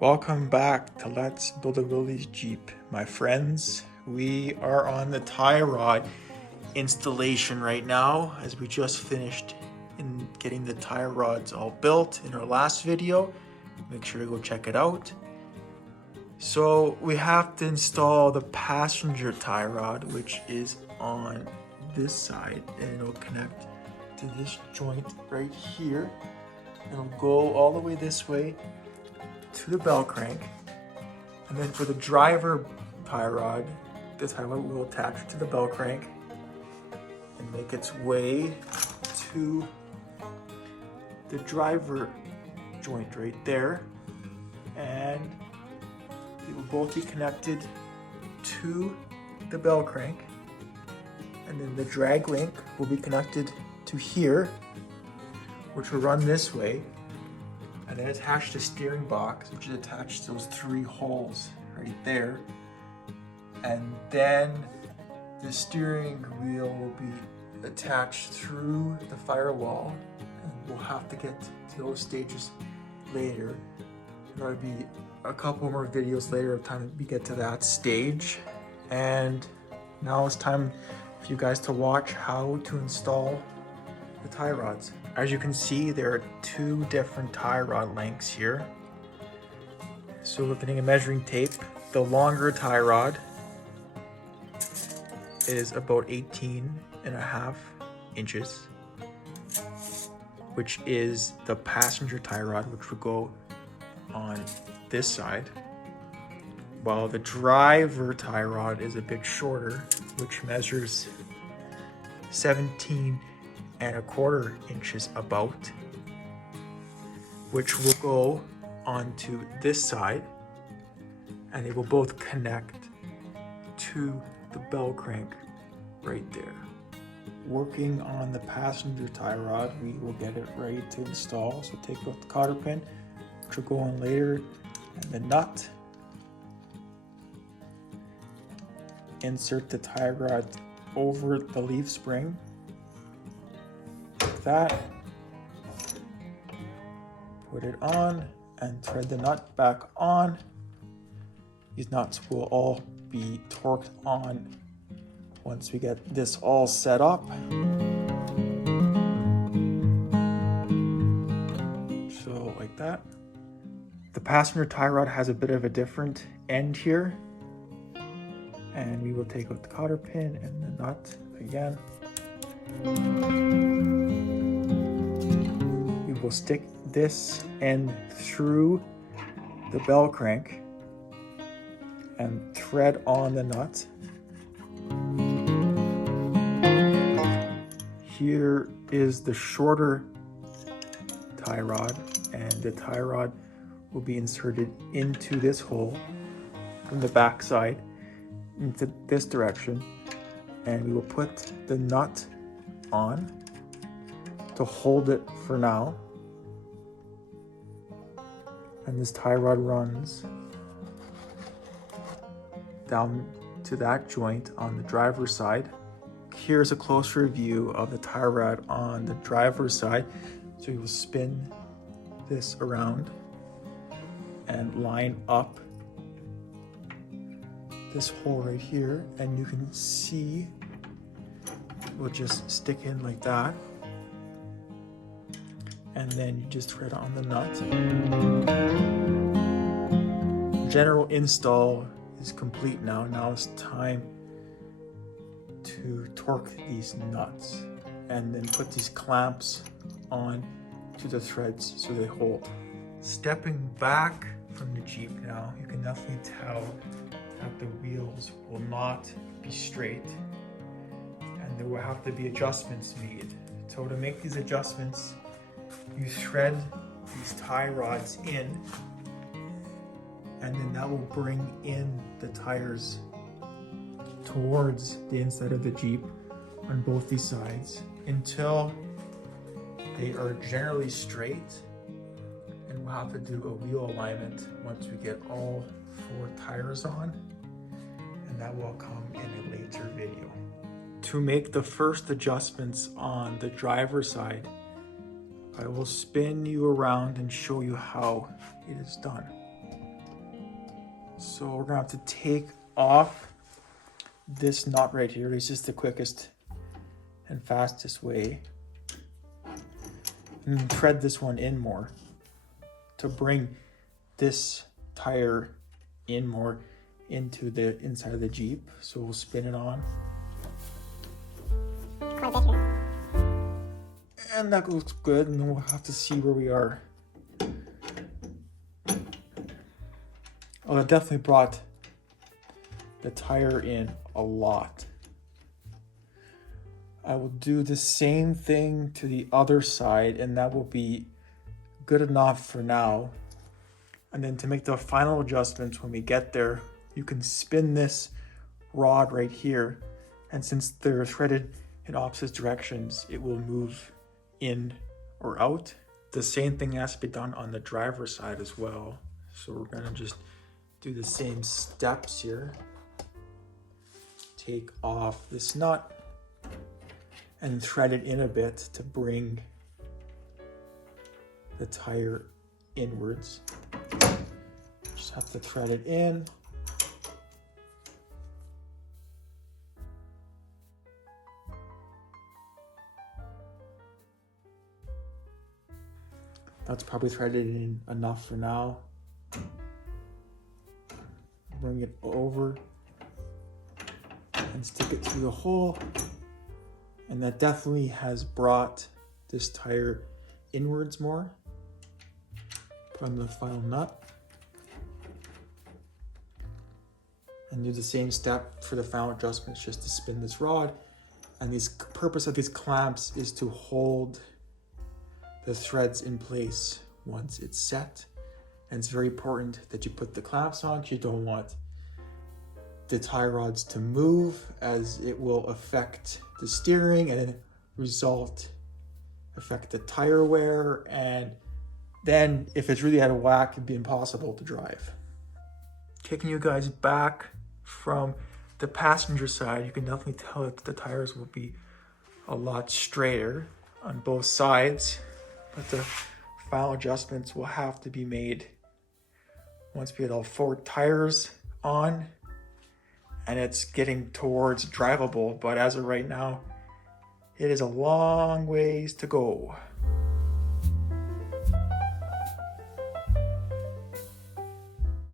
Welcome back to Let's Build a Willys Jeep. My friends, we are on the tie rod installation right now as we just finished in getting the tie rods all built in our last video. Make sure to go check it out. So we have to install the passenger tie rod, which is on this side, and it'll connect to this joint right here. It'll go all the way this way to the bell crank, and then for the driver tie rod, the tie rod will attach to the bell crank and make its way to the driver joint right there, and they will both be connected to the bell crank, and then the drag link will be connected to here, which will run this way, and then attach the steering box, which is attached to those three holes right there. And then the steering wheel will be attached through the firewall, and we'll have to get to those stages later. There'll be a couple more videos later of time we get to that stage. And now it's time for you guys to watch how to install the tie rods. As you can see, there are two different tie rod lengths here. So we're getting a measuring tape. The longer tie rod is about 18.5 inches, which is the passenger tie rod, which will go on this side, while the driver tie rod is a bit shorter, which measures 17.25 inches about, which will go onto this side, and they will both connect to the bell crank right there. Working on the passenger tie rod, we will get it ready to install. So take out the cotter pin, which will go on later, and the nut. Insert the tie rod over the leaf spring. That, put it on and thread the nut back on. These nuts will all be torqued on once we get this all set up. So like that. The passenger tie rod has a bit of a different end here, and we will take out the cotter pin and the nut again. We'll stick this end through the bell crank and thread on the nut. Here is the shorter tie rod, and the tie rod will be inserted into this hole from the back side into this direction, and we will put the nut on to hold it for now. And this tie rod runs down to that joint on the driver's side. Here's a closer view of the tie rod on the driver's side. So you will spin this around and line up this hole right here, and you can see we'll just stick in like that. And then you just thread on the nut. General install is complete now. Now it's time to torque these nuts and then put these clamps on to the threads so they hold. Stepping back from the Jeep now, you can definitely tell that the wheels will not be straight, and there will have to be adjustments made. So to make these adjustments, you thread these tie rods in, and then that will bring in the tires towards the inside of the Jeep on both these sides until they are generally straight, and we'll have to do a wheel alignment once we get all 4 tires on, and that will come in a later video. To make the first adjustments on the driver's side, I will spin you around and show you how it is done. So we're gonna have to take off this nut right here. It's just the quickest and fastest way. And then thread this one in more to bring this tire in more into the inside of the Jeep. So we'll spin it on. And that looks good, and then we'll have to see where we are. Oh, that definitely brought the tire in a lot. I will do the same thing to the other side, and that will be good enough for now. And then to make the final adjustments when we get there, you can spin this rod right here, and since they're threaded in opposite directions, it will move in or out. The same thing has to be done on the driver's side as well. So we're gonna just do the same steps here. Take off this nut and thread it in a bit to bring the tire inwards. Just have to thread it in. That's probably threaded in enough for now. Bring it over and stick it through the hole. And that definitely has brought this tire inwards more. Put on the final nut. And do the same step for the final adjustments, just to spin this rod. And the purpose of these clamps is to hold the threads in place once it's set. And it's very important that you put the clamps on, because you don't want the tie rods to move, as it will affect the steering and affect the tire wear, and then if it's really out of whack, it'd be impossible to drive. Taking you guys back from the passenger side, you can definitely tell that the tires will be a lot straighter on both sides, but the final adjustments will have to be made once we get all 4 tires on and it's getting towards drivable. But as of right now, it is a long ways to go.